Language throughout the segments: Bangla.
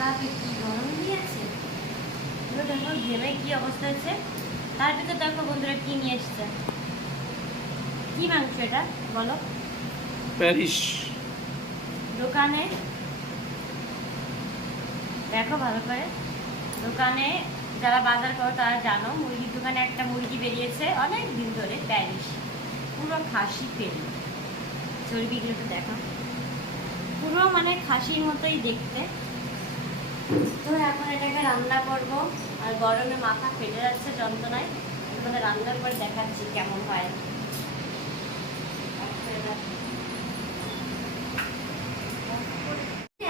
বাপরে কি গরম দিয়েছে, পুরো দেখো ঘেমে কি অবস্থা হচ্ছে। তার ভিতর দেখো বন্ধুরা কি নিয়ে এসছে, কি মাংস এটা বলো? প্যারিস দোকানে দেখো ভালো করে, দোকানে যারা বাজার করো তারা জানো, মুরগির দোকানে একটা মুরগি বেরিয়েছে অনেক দিন ধরে, প্যারিস, পুরো খাসি পেরি, চর্বিগুলো তো দেখো পুরো মানে খাসির মতোই দেখতে। তো এখন এটাকে রান্না করব, আর গরমে মাথা ফেটে যাচ্ছে যন্ত্রণায়। তোমাদের রান্নার পর দেখাচ্ছি কেমন হয়।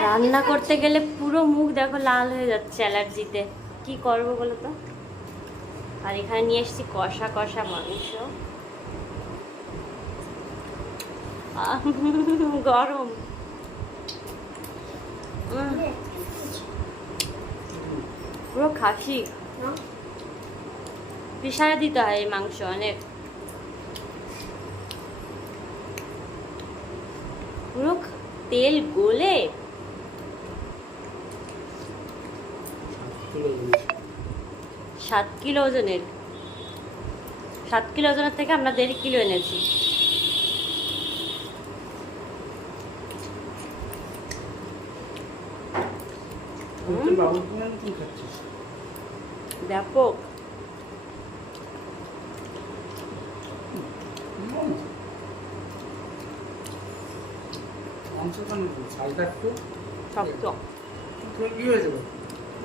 রান্না করতে গেলে পুরো মুখ দেখো লাল হয়ে যাচ্ছে অ্যালার্জিতে, কি করবো বলো তো। আর এখানে নিয়ে এসেছি কষা কষা মাংস, গরম। পুরো খাসি, প্রেসারে দিতে হয় এই মাংস অনেক, পুরো তেল গলে। 7 কিলো ওজনের, 7 কিলো ওজনের থেকে আমরা 1.5 কিলো এনেছি। ব্যাপক।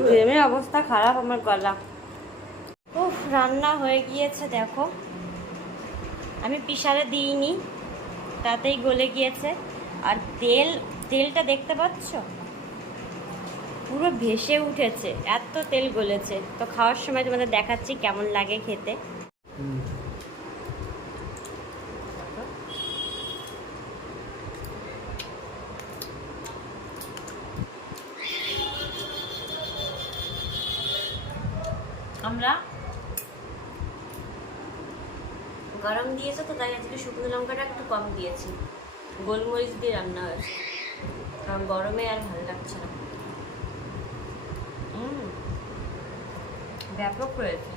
ঘেমে অবস্থা খারাপ আমার গলা। উফ, রান্না হয়ে গিয়েছে দেখো, আমি প্রেসারে দিইনি, তাতেই গলে গিয়েছে। আর তেলটা দেখতে পাচ্ছ পুরো ভেসে উঠেছে, এত তেল গলেছে। তো খাওয়ার সময় তোমাদের দেখাচ্ছি কেমন লাগে খেতে। আমরা গরম দিয়েছে তো তাই আজকে শুকনো লঙ্কাটা একটু কম দিয়েছি, গোলমরিচ দিয়ে রান্না হয়েছে, কারণ গরমে আর ভালো লাগছে না। ব্যাপক রয়েছে।